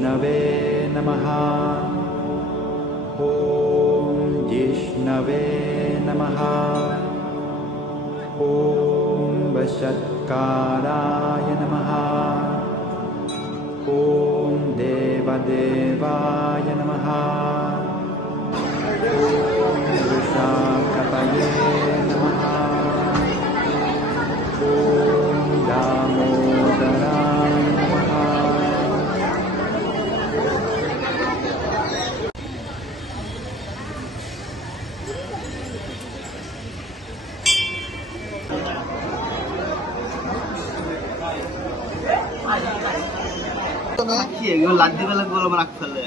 Vishnave Namaha. Om Vishnave Namaha. Om Vashatkaraya Namaha. Om Devadevaya Namaha. Om Vishakataye Namaha. Om Damodaraya Namaha. কি এগুলো লাদ্দি বেলা গুলো রাখ ফেলে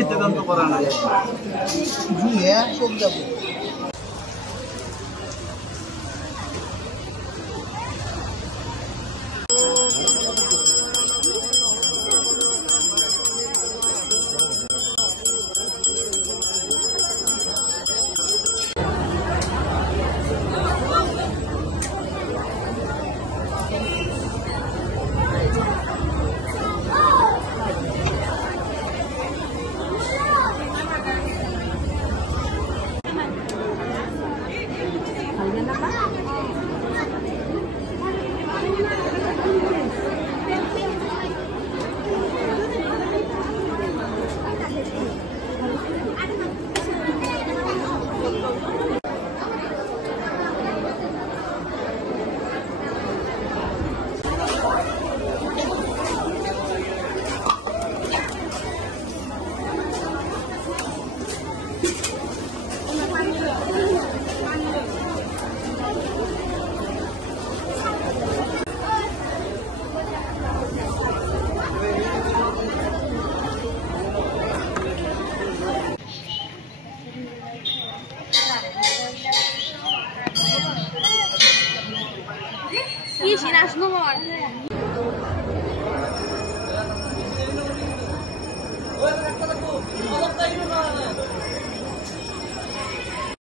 এটা কাম তো করা না জি সব যাব一起拿什么玩？